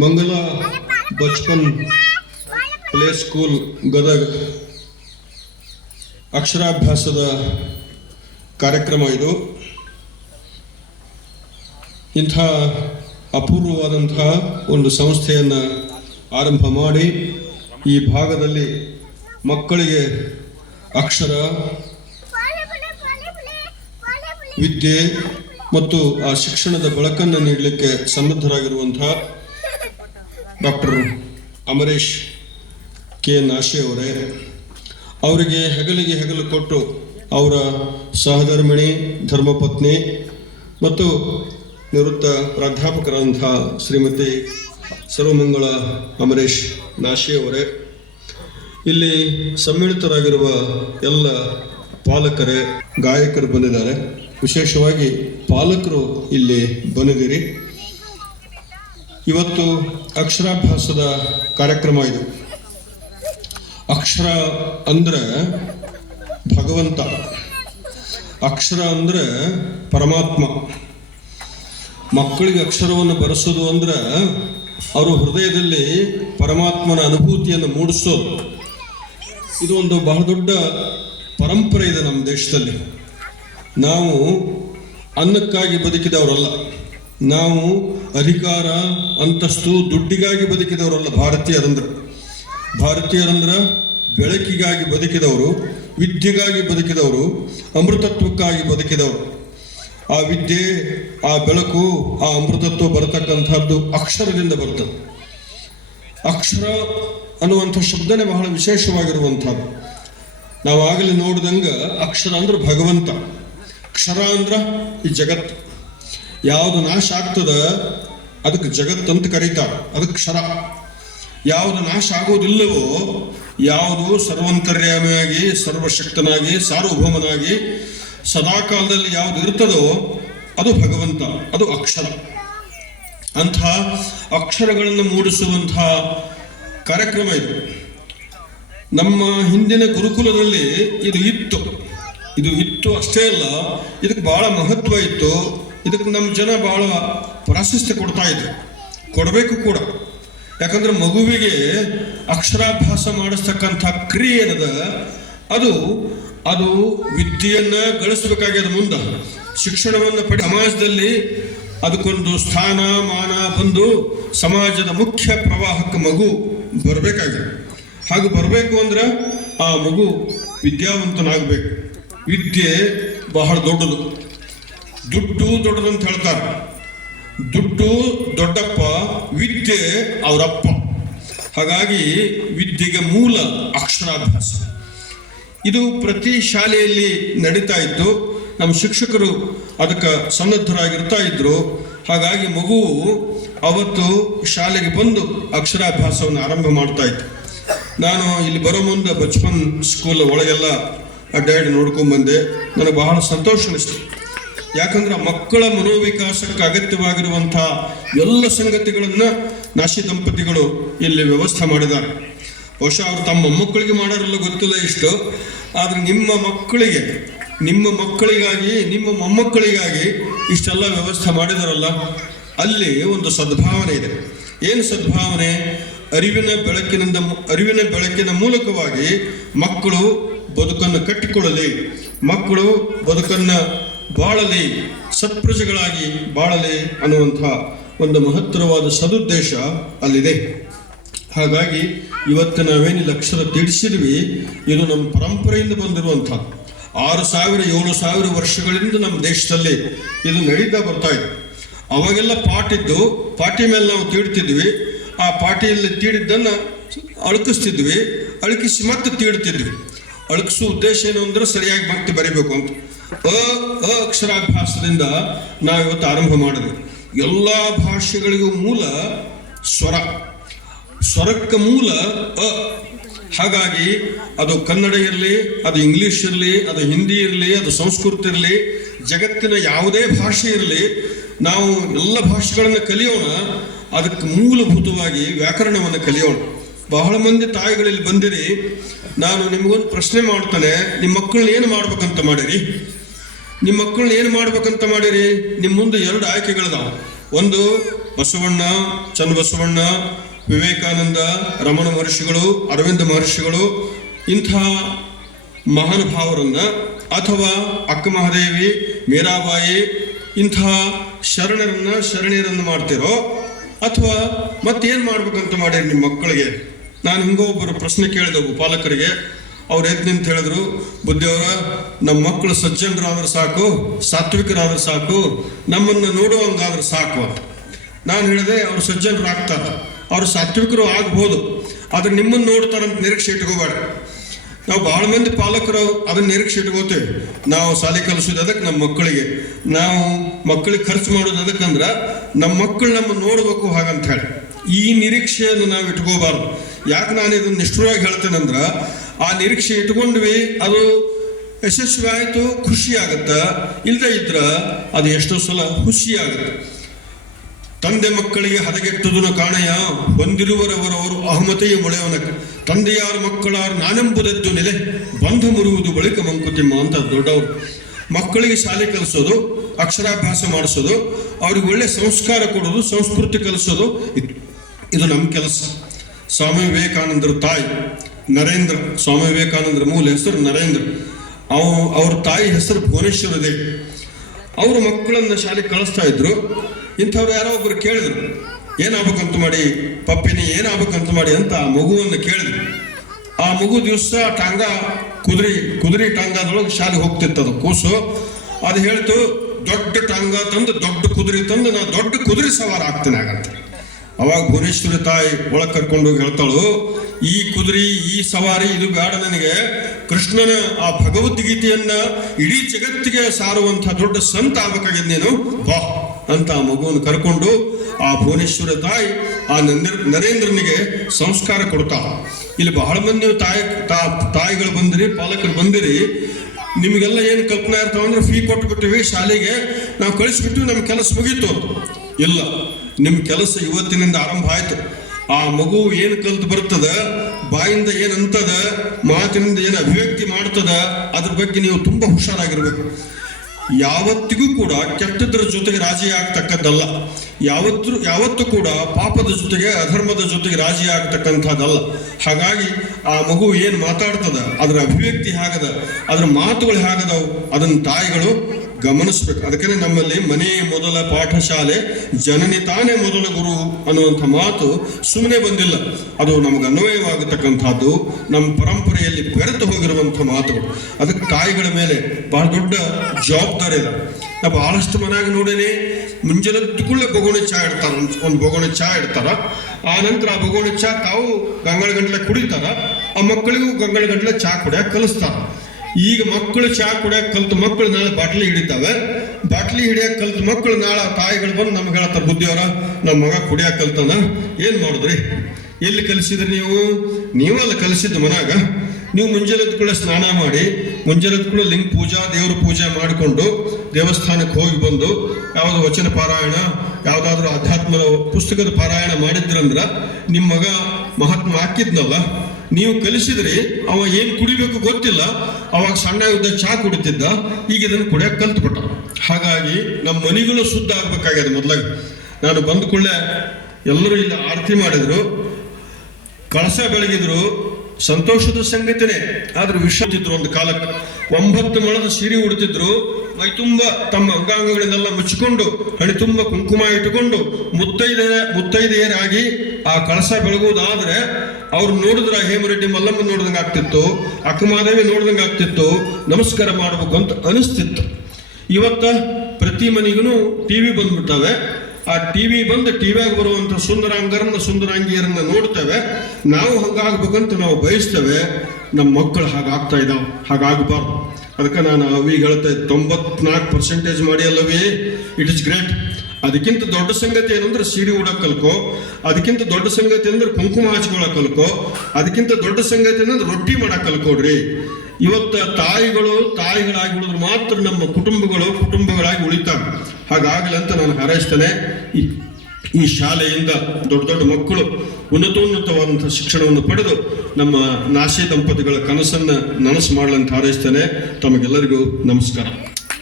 Mangala Bachpan play school Gadag. ಅಕ್ಷರಾಭ್ಯಾಸದ ಕಾರ್ಯಕ್ರಮ ಇದು. ಇಂಥ ಅಪೂರ್ವವಾದಂಥ ಒಂದು ಸಂಸ್ಥೆಯನ್ನು ಆರಂಭ ಮಾಡಿ ಈ ಭಾಗದಲ್ಲಿ ಮಕ್ಕಳಿಗೆ ಅಕ್ಷರ, ವಿದ್ಯೆ ಮತ್ತು ಆ ಶಿಕ್ಷಣದ ಬೆಳಕನ್ನು ನೀಡಲಿಕ್ಕೆ ಸನ್ನದ್ಧರಾಗಿರುವಂತಹ ಡಾಕ್ಟರ್ ಅಮರೇಶ್ ಕೆ. ನಾಶೆ ಅವರೇ, ಅವರಿಗೆ ಹೆಗಲಿಗೆ ಹೆಗಲು ಕೊಟ್ಟು ಅವರ ಸಹಧರ್ಮಿಣಿ, ಧರ್ಮಪತ್ನಿ ಮತ್ತು ನಿವೃತ್ತ ಪ್ರಾಧ್ಯಾಪಕರಾದಂಥ ಶ್ರೀಮತಿ ಸರ್ವಮಂಗಳ ಅಮರೇಶ್ ನಾಶಿ ಅವರೇ, ಇಲ್ಲಿ ಸಮ್ಮಿಳಿತರಾಗಿರುವ ಎಲ್ಲ ಪಾಲಕರೇ, ಗಾಯಕರು ಬಂದಿದ್ದಾರೆ. ವಿಶೇಷವಾಗಿ ಪಾಲಕರು ಇಲ್ಲಿ ಬಂದಿದ್ದೀರಿ. ಇವತ್ತು ಅಕ್ಷರಾಭ್ಯಾಸದ ಕಾರ್ಯಕ್ರಮ ಇದು. ಅಕ್ಷರ ಅಂದ್ರೆ ಭಗವಂತ. ಅಕ್ಷರ ಅಂದ್ರೆ ಪರಮಾತ್ಮ. ಮಕ್ಕಳಿಗೆ ಅಕ್ಷರವನ್ನು ಬರೆಸೋದು ಅಂದ್ರೆ ಅವರು ಹೃದಯದಲ್ಲಿ ಪರಮಾತ್ಮನ ಅನುಭೂತಿಯನ್ನು ಮೂಡಿಸೋದು. ಇದು ಒಂದು ಬಹಳ ದೊಡ್ಡ ಪರಂಪರೆ ಇದೆ ನಮ್ಮ ದೇಶದಲ್ಲಿ. ನಾವು ಅನ್ನಕ್ಕಾಗಿ ಬದುಕಿದವರಲ್ಲ. ನಾವು ಅಧಿಕಾರ, ಅಂತಸ್ತು, ದುಡ್ಡಿಗಾಗಿ ಬದುಕಿದವರಲ್ಲ ಭಾರತೀಯರಂದ್ರೆ ಭಾರತೀಯರಂದ್ರ ಬೆಳಕಿಗಾಗಿ ಬದುಕಿದವರು, ವಿದ್ಯೆಗಾಗಿ ಬದುಕಿದವರು, ಅಮೃತತ್ವಕ್ಕಾಗಿ ಬದುಕಿದವರು. ಆ ವಿದ್ಯೆ, ಆ ಬೆಳಕು, ಆ ಅಮೃತತ್ವ ಬರತಕ್ಕಂಥದ್ದು ಅಕ್ಷರದಿಂದ ಬರ್ತದೆ ಅಕ್ಷರ ಅನ್ನುವಂಥ ಶಬ್ದನೇ ಬಹಳ ವಿಶೇಷವಾಗಿರುವಂಥದ್ದು. ನಾವು ಆಗಲಿ ನೋಡಿದಂಗ ಅಕ್ಷರ ಅಂದ್ರೆ ಭಗವಂತ. ಅಕ್ಷರ ಅಂದ್ರ ಈ ಜಗತ್ತು. ಯಾವುದು ನಾಶ ಆಗ್ತದ, ಅದಕ್ಕೆ ಜಗತ್ತಂತ ಕರೀತಾರ. ಅದಕ್ಕೆ ಕ್ಷರ. ಯಾವುದು ನಾಶ ಆಗೋದಿಲ್ಲವೋ, ಯಾವುದು ಸರ್ವಂತರ್ಯಾಮಿಯಾಗಿ, ಸರ್ವಶಕ್ತನಾಗಿ, ಸಾರ್ವಭೌಮನಾಗಿ, ಸದಾಕಾಲದಲ್ಲಿ ಯಾವುದು ಇರ್ತದೋ, ಅದು ಭಗವಂತ, ಅದು ಅಕ್ಷರ. ಅಂಥ ಅಕ್ಷರಗಳನ್ನು ಮೂಡಿಸುವಂತಹ ಕಾರ್ಯಕ್ರಮ ಇದು. ನಮ್ಮ ಹಿಂದಿನ ಗುರುಕುಲದಲ್ಲಿ ಇದು ಇತ್ತು. ಇದು ಇತ್ತು ಅಷ್ಟೇ ಅಲ್ಲ, ಇದಕ್ಕೆ ಬಹಳ ಮಹತ್ವ ಇತ್ತು. ಇದಕ್ಕೆ ನಮ್ಮ ಜನ ಬಹಳ ಪ್ರಾಶಸ್ತ್ಯ ಕೊಡ್ತಾ ಇದ್ರು. ಕೊಡಬೇಕು ಕೂಡ. ಯಾಕಂದ್ರೆ ಮಗುವಿಗೆ ಅಕ್ಷರಾಭ್ಯಾಸ ಮಾಡಿಸ್ತಕ್ಕಂಥ ಕ್ರಿಯೆ ಏನದ? ಅದು ಅದು ವಿದ್ಯೆಯನ್ನು ಗಳಿಸಬೇಕಾಗ್ಯದ ಮುಂದೆ. ಶಿಕ್ಷಣವನ್ನು ಪಡೆ ಸಮಾಜದಲ್ಲಿ ಅದಕ್ಕೊಂದು ಸ್ಥಾನ, ಮಾನ ಬಂದು ಸಮಾಜದ ಮುಖ್ಯ ಪ್ರವಾಹಕ್ಕೆ ಮಗು ಬರಬೇಕಾಗಿದೆ. ಹಾಗೆ ಬರಬೇಕು ಅಂದ್ರೆ ಆ ಮಗು ವಿದ್ಯಾವಂತನಾಗಬೇಕು. ವಿದ್ಯೆ ಬಹಳ ದೊಡ್ಡದು. ದುಡ್ಡು ದೊಡ್ಡದಂತ ಹೇಳ್ತಾರೆ. ದುಡ್ಡು ದೊಡ್ಡಪ್ಪ, ವಿದ್ಯೆ ಅವರಪ್ಪ. ಹಾಗಾಗಿ ವಿದ್ಯೆಗೆ ಮೂಲ ಅಕ್ಷರಾಭ್ಯಾಸ. ಇದು ಪ್ರತಿ ಶಾಲೆಯಲ್ಲಿ ನಡೀತಾ ಇತ್ತು. ನಮ್ಮ ಶಿಕ್ಷಕರು ಅದಕ್ಕೆ ಸನ್ನದ್ಧರಾಗಿರ್ತಾ ಇದ್ರು. ಹಾಗಾಗಿ ಮಗುವು ಅವತ್ತು ಶಾಲೆಗೆ ಬಂದು ಅಕ್ಷರಾಭ್ಯಾಸವನ್ನು ಆರಂಭ ಮಾಡ್ತಾ ಇತ್ತು. ನಾನು ಇಲ್ಲಿ ಬರೋ ಮುಂದೆ ಬಚ್ಪನ್ ಸ್ಕೂಲ್ ಒಳಗೆಲ್ಲ ಅಡ್ಡಾಡಿ ನೋಡ್ಕೊಂಡ್ಬಂದೆ ನನಗೆ ಬಹಳ ಸಂತೋಷ ಅನಿಸ್ತು ಯಾಕಂದ್ರೆ ಮಕ್ಕಳ ಮನೋವಿಕಾಸಕ್ಕೆ ಅಗತ್ಯವಾಗಿರುವಂತಹ ಎಲ್ಲ ಸಂಗತಿಗಳನ್ನ ನಾಶಿ ದಂಪತಿಗಳು ಇಲ್ಲಿ ವ್ಯವಸ್ಥೆ ಮಾಡಿದ್ದಾರೆ. ಬಹುಶಃ ಅವರು ತಮ್ಮ ಮೊಮ್ಮಕ್ಕಳಿಗೆ ಮಾಡೋರಲ್ಲ ಗೊತ್ತಿಲ್ಲ ಇಷ್ಟು, ಆದ್ರೆ ನಿಮ್ಮ ಮಕ್ಕಳಿಗೆ, ನಿಮ್ಮ ಮಕ್ಕಳಿಗಾಗಿ, ನಿಮ್ಮ ಮೊಮ್ಮಕ್ಕಳಿಗಾಗಿ ಇಷ್ಟೆಲ್ಲ ವ್ಯವಸ್ಥೆ ಮಾಡಿದಾರಲ್ಲ, ಅಲ್ಲಿ ಒಂದು ಸದ್ಭಾವನೆ ಇದೆ. ಏನು ಸದ್ಭಾವನೆ? ಅರಿವಿನ ಬೆಳಕಿನಿಂದ ಅರಿವಿನ ಬೆಳಕಿನ ಮೂಲಕವಾಗಿ ಮಕ್ಕಳು ಬದುಕನ್ನು ಕಟ್ಟಿಕೊಳ್ಳಲಿ. ಮಕ್ಕಳು ಬದುಕನ್ನ ಬಾಳಲಿ ಸತ್ಪ್ರಜೆಗಳಾಗಿ ಬಾಳಲಿ ಅನ್ನುವಂಥ ಒಂದು ಮಹತ್ತರವಾದ ಸದುದ್ದೇಶ ಅಲ್ಲಿದೆ. ಹಾಗಾಗಿ ಇವತ್ತು ನಾವೇನಿಲ್ಲ ಅಕ್ಷರ ತಿಳಿಸಿದ್ವಿ, ಇದು ನಮ್ಮ ಪರಂಪರೆಯಿಂದ ಬಂದಿರುವಂಥ ಆರು ಸಾವಿರ, ಏಳು ಸಾವಿರ ವರ್ಷಗಳಿಂದ ನಮ್ಮ ದೇಶದಲ್ಲಿ ಇದು ನಡೀತಾ ಬರ್ತಾ ಇದೆ. ಅವಾಗೆಲ್ಲ ಪಾಟಿದ್ದು ಪಾಟಿ ಮೇಲೆ ನಾವು ತೀಡ್ತಿದ್ವಿ. ಆ ಪಾಟಿಯಲ್ಲಿ ತೀಡಿದ್ದನ್ನು ಅಳಕಿಸ್ತಿದ್ವಿ, ಅಳಕಿಸಿ ಮತ್ತೆ ತೀಡ್ತಿದ್ವಿ. ಅಳಕಿಸೋ ಉದ್ದೇಶ ಏನು ಅಂದ್ರೆ ಸರಿಯಾಗಿ ಮತ್ತೆ ಬರಿಬೇಕು ಅಂತ. ಅ ಅ ಅಕ್ಷರಾಭ್ಯಾಸದಿಂದ ನಾವು ಇವತ್ತು ಆರಂಭ ಮಾಡಿದೆ ಎಲ್ಲ ಭಾಷೆಗಳಿಗೂ ಮೂಲ ಸ್ವರ. ಸ್ವರಕ್ಕೆ ಮೂಲ ಅ. ಹಾಗಾಗಿ ಅದು ಕನ್ನಡ ಇರಲಿ, ಅದು ಇಂಗ್ಲಿಷ್ ಇರಲಿ, ಅದು ಹಿಂದಿ ಇರಲಿ, ಅದು ಸಂಸ್ಕೃತ ಇರಲಿ, ಜಗತ್ತಿನ ಯಾವುದೇ ಭಾಷೆ ಇರಲಿ, ನಾವು ಎಲ್ಲ ಭಾಷೆಗಳನ್ನು ಕಲಿಯೋಣ ಅದಕ್ಕೆ ಮೂಲಭೂತವಾಗಿ ವ್ಯಾಕರಣವನ್ನು ಕಲಿಯೋಣ. ಬಹಳ ಮಂದಿ ತಾಯಿಗಳಲ್ಲಿ ಬಂದಿರಿ, ನಾನು ನಿಮಗೊಂದು ಪ್ರಶ್ನೆ ಮಾಡ್ತಾನೆ ನಿಮ್ಮ ಮಕ್ಕಳನ್ನ ಏನು ಮಾಡ್ಬೇಕಂತ ಮಾಡಿರಿ? ನಿಮ್ಮ ಮಕ್ಕಳನ್ನ ಏನು ಮಾಡ್ಬೇಕಂತ ಮಾಡಿರಿ? ನಿಮ್ಮ ಮುಂದೆ ಎರಡು ಆಯ್ಕೆಗಳಿದಾವೆ. ಒಂದು, ಬಸವಣ್ಣ ಚನ್ನಬಸವಣ್ಣ ವಿವೇಕಾನಂದ, ರಮಣ ಮಹರ್ಷಿಗಳು, ಅರವಿಂದ ಮಹರ್ಷಿಗಳು, ಇಂಥ ಮಹಾನುಭಾವರನ್ನ ಅಥವಾ ಅಕ್ಕ ಮಹಾದೇವಿ, ಮೀರಾಬಾಯಿ, ಇಂಥ ಶರಣರನ್ನ, ಶರಣಿಯರನ್ನ ಮಾಡ್ತಿರೋ, ಅಥವಾ ಮತ್ತೇನು ಮಾಡ್ಬೇಕಂತ ಮಾಡಿರಿ ನಿಮ್ಮ ಮಕ್ಕಳಿಗೆ? ನಾನು ಹಿಂಗೋ ಒಬ್ಬರು ಪ್ರಶ್ನೆ ಕೇಳಿದೆ ಒಬ್ಬ ಪಾಲಕರಿಗೆ. ಅವ್ರು ಎದ್ದು ನಿಂತ ಹೇಳಿದ್ರು ಬುದ್ಧಿಯವರ, ನಮ್ಮ ಮಕ್ಕಳು ಸಜ್ಜನರಾದ್ರೆ ಸಾಕು, ಸಾತ್ವಿಕರಾದ್ರೆ ಸಾಕು, ನಮ್ಮನ್ನು ನೋಡುವಂಗಾದ್ರೆ ಸಾಕು ನಾನು ಹೇಳಿದೆ, ಅವ್ರು ಸಜ್ಜನರಾಗ್ತಾರೆ, ಅವ್ರು ಸಾತ್ವಿಕರು ಆಗ್ಬೋದು, ಆದ್ರೆ ನಿಮ್ಮನ್ನು ನೋಡ್ತಾರಂತ ನಿರೀಕ್ಷೆ ಇಟ್ಕೋಬೇಡ. ನಾವು ಭಾಳ ಮಂದಿ ಪಾಲಕರು ಅದನ್ನ ನಿರೀಕ್ಷೆ ಇಟ್ಕೋತೇವೆ. ನಾವು ಶಾಲೆ ಕಲಿಸೋದು ಅದಕ್ಕೆ ನಮ್ಮ ಮಕ್ಕಳಿಗೆ, ನಾವು ಮಕ್ಕಳಿಗೆ ಖರ್ಚು ಮಾಡೋದು ಅದಕ್ಕಂದ್ರೆ ನಮ್ಮ ಮಕ್ಕಳು ನಮ್ಮ ನೋಡ್ಬೇಕು ಹಾಗಂತ ಹೇಳಿ. ಈ ನಿರೀಕ್ಷೆಯನ್ನು ನಾವು ಇಟ್ಕೋಬಾರ್ದು. ಯಾಕೆ ನಾನು ಇದನ್ನು ನಿಷ್ಠುರವಾಗಿ ಹೇಳ್ತೇನೆಂದ್ರೆ ಆ ನಿರೀಕ್ಷೆ ಇಟ್ಕೊಂಡ್ವಿ ಅದು ಯಶಸ್ವಿ ಆಯಿತು ಖುಷಿ ಆಗುತ್ತೆ ಇಲ್ಲದೆ ಇದ್ರೆ ಅದು ಎಷ್ಟೋ ಸಲ ಖುಷಿ ಆಗುತ್ತೆ ತಂದೆ ಮಕ್ಕಳಿಗೆ ಹದಗೆಟ್ಟುದನ್ನು ಕಾಣೆಯ ಹೊಂದಿರುವರವರವರು ಅಹಮತೆಯ ಮೊಳೆಯವನ ತಂದೆಯಾರು ಮಕ್ಕಳಾರು ನಾನೆಂಬುದದ್ದು ನೆಲೆ, ಬಂಧ ಮುರುವುದು ಬಳಿಕ ಮಂಕುತಿಮ್ಮ ಅಂತ ದೊಡ್ಡವರು. ಮಕ್ಕಳಿಗೆ ಶಾಲೆ ಕಲಿಸೋದು, ಅಕ್ಷರಾಭ್ಯಾಸ ಮಾಡಿಸೋದು, ಅವ್ರಿಗೆ ಒಳ್ಳೆ ಸಂಸ್ಕಾರ ಕೊಡೋದು, ಸಂಸ್ಕೃತಿ ಕಲಿಸೋದು, ಇದು ಇದು ನಮ್ಮ ಕೆಲಸ. ಸ್ವಾಮಿ ವಿವೇಕಾನಂದರ ತಾಯಿ. ನರೇಂದ್ರ, ಸ್ವಾಮಿ ವಿವೇಕಾನಂದರ ಮೂಲ ಹೆಸರು ನರೇಂದ್ರ. ಅವ, ಅವ್ರ ತಾಯಿ ಹೆಸರು ಭುವನೇಶ್ವರ ದೇವಿ ಅವರು ಮಕ್ಕಳನ್ನ ಶಾಲೆಗೆ ಕಳಿಸ್ತಾ ಇದ್ರು. ಇಂಥವ್ರು ಯಾರೋ ಒಬ್ರು ಕೇಳಿದ್ರು, ಏನಾಗ್ಬೇಕಂತ ಮಾಡಿ ಪಪ್ಪಿನಿ ಏನಾಗ್ಬೇಕಂತ ಮಾಡಿ ಅಂತ ಆ ಮಗುವನ್ನು ಕೇಳಿದ್ರು. ಆ ಮಗು ದಿವಸ ಟಾಂಗ ಕುದುರೆ ಕುದುರೆ ಟಾಂಗಾದೊಳಗೆ ಶಾಲೆಗೆ ಹೋಗ್ತಿತ್ತು ಅದು ಕೂಸು. ಅದು ಹೇಳ್ತು, ದೊಡ್ಡ ಟಾಂಗ ತಂದು ದೊಡ್ಡ ಕುದುರೆ ತಂದು ನಾ ದೊಡ್ಡ ಕುದುರೆ ಸವಾರ ಆಗ್ತೇನೆ ಆಗಂತ ಅವಾಗ ಭುವನೇಶ್ವರಿ ತಾಯಿ ಒಳಗೆ ಕರ್ಕೊಂಡು ಹೋಗಿ ಹೇಳ್ತಾಳು ಈ ಕುದುರೆ, ಈ ಸವಾರಿ, ಇದು ಬೇಡ ನನಗೆ. ಕೃಷ್ಣನ ಆ ಭಗವದ್ಗೀತೆಯನ್ನ ಇಡೀ ಜಗತ್ತಿಗೆ ಸಾರುವಂತಹ ದೊಡ್ಡ ಸಂತ ಆಗಬೇಕಾಗಿದೆ ನೀನು. ಬಾ ಅಂತ ಆ ಮಗುವನ್ನು ಕರ್ಕೊಂಡು ಆ ಭುವನೇಶ್ವರ ತಾಯಿ ಆ ನರೇಂದ್ರನಿಗೆ ಸಂಸ್ಕಾರ ಕೊಡ್ತಾ. ಇಲ್ಲಿ ಬಹಳ ಮಂದಿ ನೀವು ತಾಯಿ ತಾಯಿಗಳು ಬಂದಿರಿ, ಪಾಲಕರು ಬಂದಿರಿ. ನಿಮಗೆಲ್ಲ ಏನು ಕಲ್ಪನೆ ಇರ್ತಾವ ಅಂದ್ರೆ ಫೀ ಕೊಟ್ಬಿಟ್ಟಿವಿ ಶಾಲೆಗೆ. ನಾವು ಕಳಿಸ್ಬಿಟ್ಟು ನಮ್ಮ ಕೆಲಸ ಮುಗೀತು. ಇಲ್ಲ ನಿಮ್ಮ ಕೆಲಸ ಇವತ್ತಿನಿಂದ ಆರಂಭ ಆಯ್ತು. ಆ ಮಗು ಏನು ಕಲ್ತು ಬರ್ತದ, ಬಾಯಿಂದ ಏನು ಅಂತದ, ಮಾತಿನಿಂದ ಏನು ಅಭಿವ್ಯಕ್ತಿ ಮಾಡ್ತದ, ಅದ್ರ ಬಗ್ಗೆ ನೀವು ತುಂಬಾ ಹುಷಾರಾಗಿರ್ಬೇಕು. ಯಾವತ್ತಿಗೂ ಕೂಡ ಕೆಟ್ಟದ್ರ ಜೊತೆಗೆ ರಾಜಿ ಆಗ್ತಕ್ಕದ್ದಲ್ಲ ಯಾವತ್ತು, ಯಾವತ್ತೂ ಕೂಡ ಪಾಪದ ಜೊತೆಗೆ ಅಧರ್ಮದ ಜೊತೆಗೆ ರಾಜಿ ಆಗ್ತಕ್ಕಂಥದ್ದಲ್ಲ. ಹಾಗಾಗಿ ಆ ಮಗು ಏನು ಮಾತಾಡ್ತದ, ಅದರ ಅಭಿವ್ಯಕ್ತಿ ಹಾಗದ, ಅದರ ಮಾತುಗಳು ಹಾಗದವು, ಅದನ್ನ ತಾಯಿಗಳು ಗಮನಿಸ್ಬೇಕು. ಅದಕ್ಕೆ ನಮ್ಮಲ್ಲಿ ಮನೆ ಮೊದಲ ಪಾಠಶಾಲೆ, ಜನನಿ ತಾನೇ ಮೊದಲ ಗುರು ಅನ್ನುವಂಥ ಮಾತು ಸುಮ್ಮನೆ ಬಂದಿಲ್ಲ. ಅದು ನಮಗೆ ಅನ್ವಯವಾಗತಕ್ಕಂಥದ್ದು, ನಮ್ಮ ಪರಂಪರೆಯಲ್ಲಿ ಬೆರೆತು ಹೋಗಿರುವಂಥ ಮಾತುಗಳು. ಅದಕ್ಕೆ ತಾಯಿಗಳ ಮೇಲೆ ಬಹಳ ದೊಡ್ಡ ಜವಾಬ್ದಾರಿ ಇದೆ. ನಾವು ಬಹಳಷ್ಟು ಮನೆಯಾಗ ನೋಡಿನಿ, ಮುಂಜಾನೆ ಬೊಗೋಣಿ ಚಾ ಇಡ್ತಾರ. ಒಂದು ಬೊಗೋಣೆ ಚಾ ಇಡ್ತಾರ. ಆ ನಂತರ ಆ ಬೊಗೋಣೆ ಚಾ ತಾವು ಗಂಗಳ ಗಂಟ್ಲೆ ಕುಡಿತಾರ. ಆ ಮಕ್ಕಳಿಗೂ ಗಂಗಳ ಗಂಟ್ಲೆ ಚಾ ಕುಡಿಯಕ್ಕೆ ಕಲಿಸ್ತಾರ. ಈಗ ಮಕ್ಕಳು ಚಾ ಕುಡಿಯಕ್ಕೆ ಕಲ್ತು ಮಕ್ಕಳು ನಾಳೆ ಬಾಟ್ಲಿ ಹಿಡಿತಾವೆ. ಬಾಟ್ಲಿ ಹಿಡಿಯಕ್ಕೆ ಕಲ್ತು ಮಕ್ಕಳು ನಾಳೆ ತಾಯಿಗಳು ಬಂದು ನಮ್ಗೆ ಹೇಳ್ತಾರೆ, ಬುದ್ಧಿಯವರ ನಮ್ಮ ಮಗ ಕುಡಿಯಕ್ಕೆ ಕಲ್ತಾನ. ಏನು ಮಾಡಿದ್ರಿ? ಎಲ್ಲಿ ಕಲಿಸಿದ್ರಿ ನೀವು? ನೀವು ಅಲ್ಲಿ ಕಲಿಸಿದ್ದು ಮನಾಗ ನೀವು ಮುಂಜಾನೆ ಕೂಡ ಸ್ನಾನ ಮಾಡಿ ಮುಂಜಾನೆ ಕೂಡ ಲಿಂಗ ಪೂಜಾ, ದೇವ್ರ ಪೂಜೆ ಮಾಡಿಕೊಂಡು ದೇವಸ್ಥಾನಕ್ಕೆ ಹೋಗಿ ಬಂದು, ಯಾವುದು ವಚನ ಪಾರಾಯಣ, ಯಾವುದಾದ್ರೂ ಅಧ್ಯಾತ್ಮದ ಪುಸ್ತಕದ ಪಾರಾಯಣ ಮಾಡಿದ್ರಂದ್ರ ನಿಮ್ಮ ಮಗ ಮಹಾತ್ಮ ಹಾಕಿದ್ನಲ್ಲ ನೀವು ಕಲಿಸಿದ್ರಿ ಅವ ಏನು ಕುಡಿಬೇಕು ಗೊತ್ತಿಲ್ಲ. ಅವಾಗ ಸಣ್ಣ ಇದ್ದ ಚಹಾ ಕುಡಿತಿದ್ದ. ಈಗ ಇದನ್ನು ಕುಡಿಯಕ್ಕೆ ಕಲ್ತ್ಬಿಟ್ಟ. ಹಾಗಾಗಿ ನಮ್ಮ ಮನೆಗಳು ಶುದ್ಧ ಆಗ್ಬೇಕಾಗ್ಯದ ಮೊದ್ಲಾಗ. ನಾನು ಬಂದ ಕೂಡಲೇ ಎಲ್ಲರೂ ಇಲ್ಲಿ ಆರತಿ ಮಾಡಿದ್ರು. ಕಳಸ ಬೆಳಗಿದ್ರು. ಸಂತೋಷದ ಸಂಗತಿನೇ. ಆದ್ರೆ ವಿಷ ಒಂದು ಕಾಲಕ್ಕೆ ಒಂಬತ್ತು ಮೊಳದ ಸೀರೆ ಉಡ್ತಿದ್ರು. ಮೈ ತುಂಬ ತಮ್ಮ ಅಂಗಾಂಗಗಳನ್ನೆಲ್ಲ ಮುಚ್ಚಿಕೊಂಡು ಹಣಿ ತುಂಬ ಕುಂಕುಮ ಇಟ್ಟುಕೊಂಡು ಮುತ್ತೈದ ಮುತ್ತೈದೆಯರಾಗಿ ಆ ಕಳಸ ಬೆಳಗುವುದಾದ್ರೆ ಅವ್ರು ನೋಡಿದ್ರ ಹೇಮರೆಡ್ಡಿ ಮಲ್ಲಮ್ಮ ನೋಡ್ದಂಗೆ ಆಗ್ತಿತ್ತು, ಅಕ್ಕಮಾದೇವಿ ನೋಡ್ದಂಗೆ ಆಗ್ತಿತ್ತು, ನಮಸ್ಕಾರ ಮಾಡಬೇಕು ಅಂತ ಅನಿಸ್ತಿತ್ತು. ಇವತ್ತ ಪ್ರತಿ ಮನೆಗೂ ಟಿವಿ ಬಂದ್ಬಿಟ್ಟವೆ. ಆ ಟಿವಿ ಬಂದು ಟಿವಿಯಾಗ ಬರುವಂತ ಸುಂದರಾಂಗರನ್ನ ಸುಂದರಾಂಗಿಯರನ್ನ ನೋಡ್ತೇವೆ. ನಾವು ಹಂಗಾಗ್ಬೇಕಂತ ನಾವು ಬಯಸ್ತೇವೆ, ನಮ್ಮ ಮಕ್ಕಳು ಹಾಗಾಗ್ತಾ ಇದ್ದಾವೆ ಹಾಗಾಗಬಾರ್ದು. ಅದಕ್ಕೆ ನಾನು ಅವಿ ಹೇಳ್ತಾ ಇದ್ದೆ, ತೊಂಬತ್ನಾಲ್ಕು ಪರ್ಸೆಂಟೇಜ್ ಮಾಡಿ ಅಲ್ಲವಿ? ಇಟ್ ಇಸ್ ಗ್ರೇಟ್ ಅದಕ್ಕಿಂತ ದೊಡ್ಡ ಸಂಗತಿ ಏನಂದ್ರೆ ಸೀಡಿ ಉಡಕ್ ಕಲ್ಕೋ, ಅದಕ್ಕಿಂತ ದೊಡ್ಡ ಸಂಗತಿ ಅಂದ್ರೆ ಕುಂಕುಮ ಹಚ್ಕೊಳಕ್ ಕಲ್ಕೋ, ಅದಕ್ಕಿಂತ ದೊಡ್ಡ ಸಂಗತಿ ಅಂದ್ರೆ ರೊಟ್ಟಿ ಮಾಡಕ್ ಕಲ್ಕೊಡ್ರಿ. ಇವತ್ತ ತಾಯಿಗಳು, ತಾಯಿಗಳಾಗಿ ಉಳಿದ್ರೆ ಮಾತ್ರ ನಮ್ಮ ಕುಟುಂಬಗಳು, ಕುಟುಂಬಗಳಾಗಿ ಉಳಿತಾವೆ. ಅಂತ ನಾನು ಹಾರೈಸ್ತೇನೆ. ಈ ಈ ಶಾಲೆಯಿಂದ ದೊಡ್ಡ ದೊಡ್ಡ ಮಕ್ಕಳು ಉನ್ನತೋನ್ನತವಾದಂಥ ಶಿಕ್ಷಣವನ್ನು ಪಡೆದು ನಮ್ಮ ನಾಶಿ ದಂಪತಿಗಳ ಕನಸನ್ನು ನನಸು ಮಾಡಲಂತ ಹಾರೈಸ್ತೇನೆ. ತಮಗೆಲ್ಲರಿಗೂ ನಮಸ್ಕಾರ.